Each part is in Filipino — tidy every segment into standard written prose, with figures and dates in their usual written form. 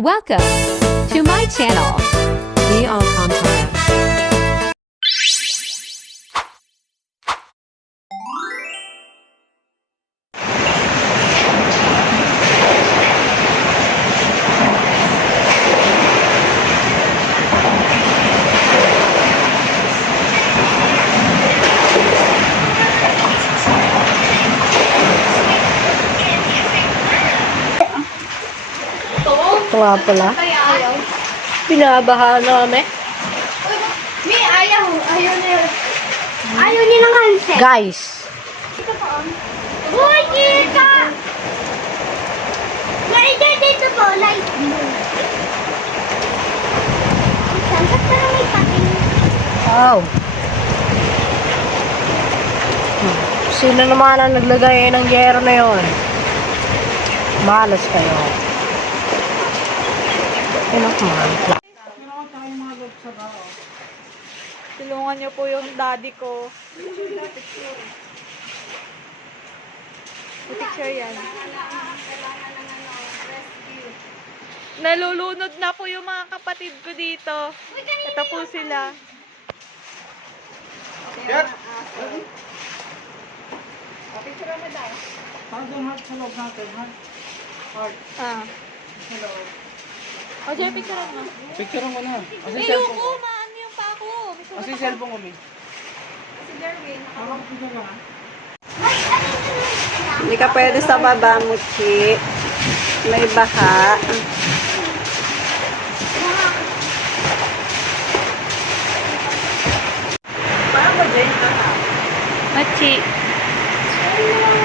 Welcome to my channel. Be all content. Ito nga pala. Ayaw. Binabaha na kami. May ayaw. Ayaw na yun. Ayaw niya ng handset. Guys, Dito po. Uy, kita! Naija dito po. Light blue. Sangat na may pating. wow. Sino naman ang naglagay ng yero na yon? Malas kayo. Naman. Tulungan niyo po yung daddy ko. Picture yan. Nalulunod na po yung mga kapatid ko dito. Ito po sila. Ah. O, Jay, picture mo. Picturean ko na. Kasi Eh, cellphone yuko, ko. maano yung pa ako. Kasi cellphone ko, may. Si Derwin. Hindi ka pwede sa baba, Muchi. May baha. Paano ba dyan? Machi.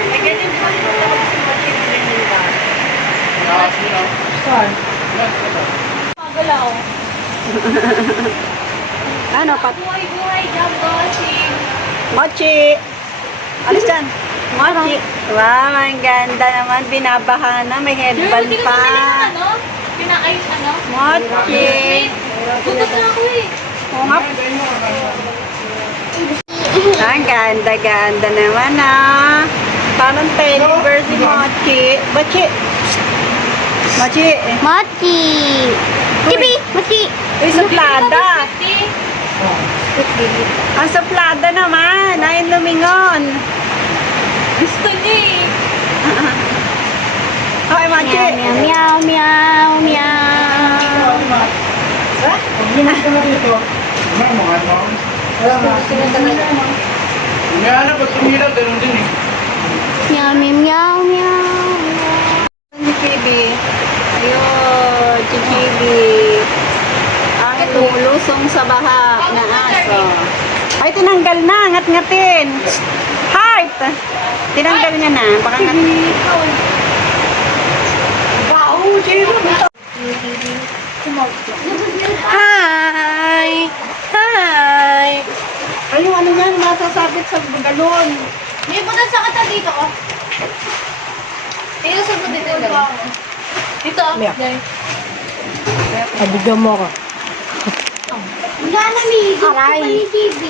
May ganyan po. Muchi, ganyan ba? Magalaw. Ano, Buhay-buhay, job bossing. Mochi! Alis dyan. Mochi! Wow, ang ganda naman. Binabaha na. May headband Hindi ka pa. bumili ng ano? Pinakayos ano? Mochi! Putot na ako eh. Oo nga. Ang ganda-ganda naman ah. Parang teddy bear si Mochi. Mochi! Mochi! Mochi! Tibi! Mochi! Uy, suplada! 50. Ang suplada naman. Ayun lumingon. Gusto niya eh. Okay, Mochi! Meow, meow, meow. Kaya na, pag tumira, ganun din eh. Meow, meow, meow, meow. Si Chibi. Ayun, si Chibi. Ang lulusong sa baha na aso. Ay, tinanggal na. Ngat-ngatin. Heart! Tinanggal niya na. Baka ngatin. Hi! Hi! Ay, yung ano yan, masasabit sa galon. May butas sa kata dito ko. Dito sa dito. Dito. Miyak. Abigyan mo ako. Wala na may higop pa ni TV.